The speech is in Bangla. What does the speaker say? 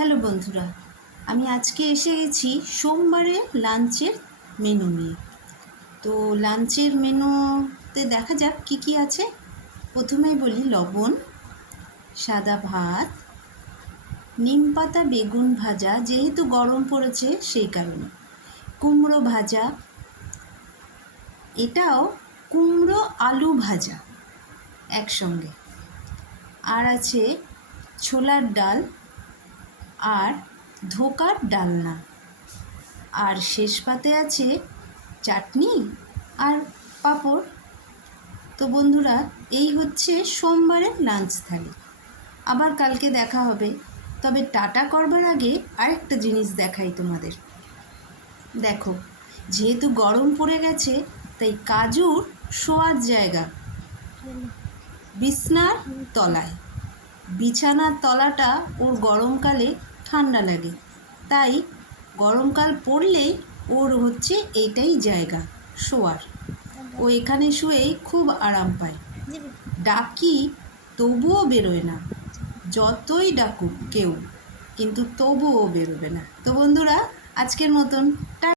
হ্যালো বন্ধুরা, আমি আজকে এসে গেছি সোমবারে লাঞ্চের মেনু নিয়ে। তো লাঞ্চের মেনুতে দেখা যাক কি কি আছে। প্রথমেই বলি লবণ, সাদা ভাত, নিমপাতা বেগুন ভাজা, যেহেতু গরম পড়েছে সেই কারণে, কুমড়ো ভাজা, এটাও কুমড়ো আলু ভাজা একসঙ্গে, আর আছে ছোলার ডাল আর ধোকার ডালনা, আর শেষ পাতে আছে চাটনি আর পাঁপড়। তো বন্ধুরা, এই হচ্ছে সোমবারের লাঞ্চ থালি। আবার কালকে দেখা হবে। তবে টাটা করবার আগে আরেকটা জিনিস দেখাই তোমাদের। দেখো, যেহেতু গরম পড়ে গেছে তাই কাজুর শোয়ার জায়গা বিছনার তলায়। বিছানার তলাটা ওর গরমকালে ঠান্ডা লাগে, তাই গরমকাল পড়লেই ওর হচ্ছে এইটাই জায়গা শোয়ার। ও এখানে শুয়েই খুব আরাম পায়। ডাকি তবুও বেরোয় না, যতই ডাকুক কেউ, কিন্তু তবুও বেরোবে না। তো বন্ধুরা, আজকের মতন